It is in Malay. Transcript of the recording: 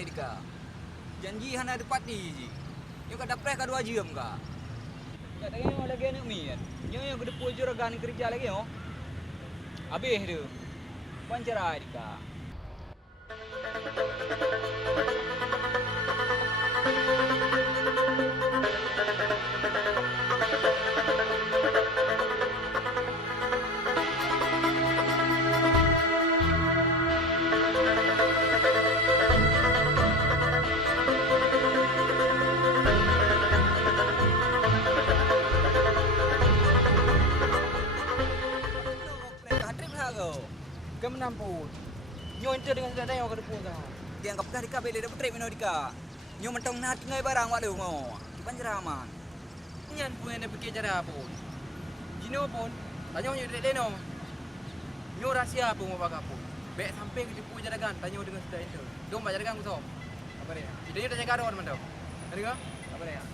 kedai dekat. Janji hana ada parti je. Yo kat dapres ka 2 jam ka. Kat tengok lagi anak mi kan. Yo ke depan juragan kerja lagi yo. Habis dia. Pancerai dekat. Kau menampun. Nyo enter dengan sedang tayang ke depan kau. Dia anggap dah dekat beli dah trip mino dekat. Nyo mentong nah tinggal barang wak lu ngo. Di panjeraman. Nyan pun yang fikir cara pun. Jino pun tanya nyo dekat deno. Nyo rahsia pun mau pakai pun. Baik sampai ke depan jaragan tanya dengan sedang enter. Dom baca jaragan ku so. Apa dia? Idenya tanya karo orang mandau. Ada ke? Apa dia?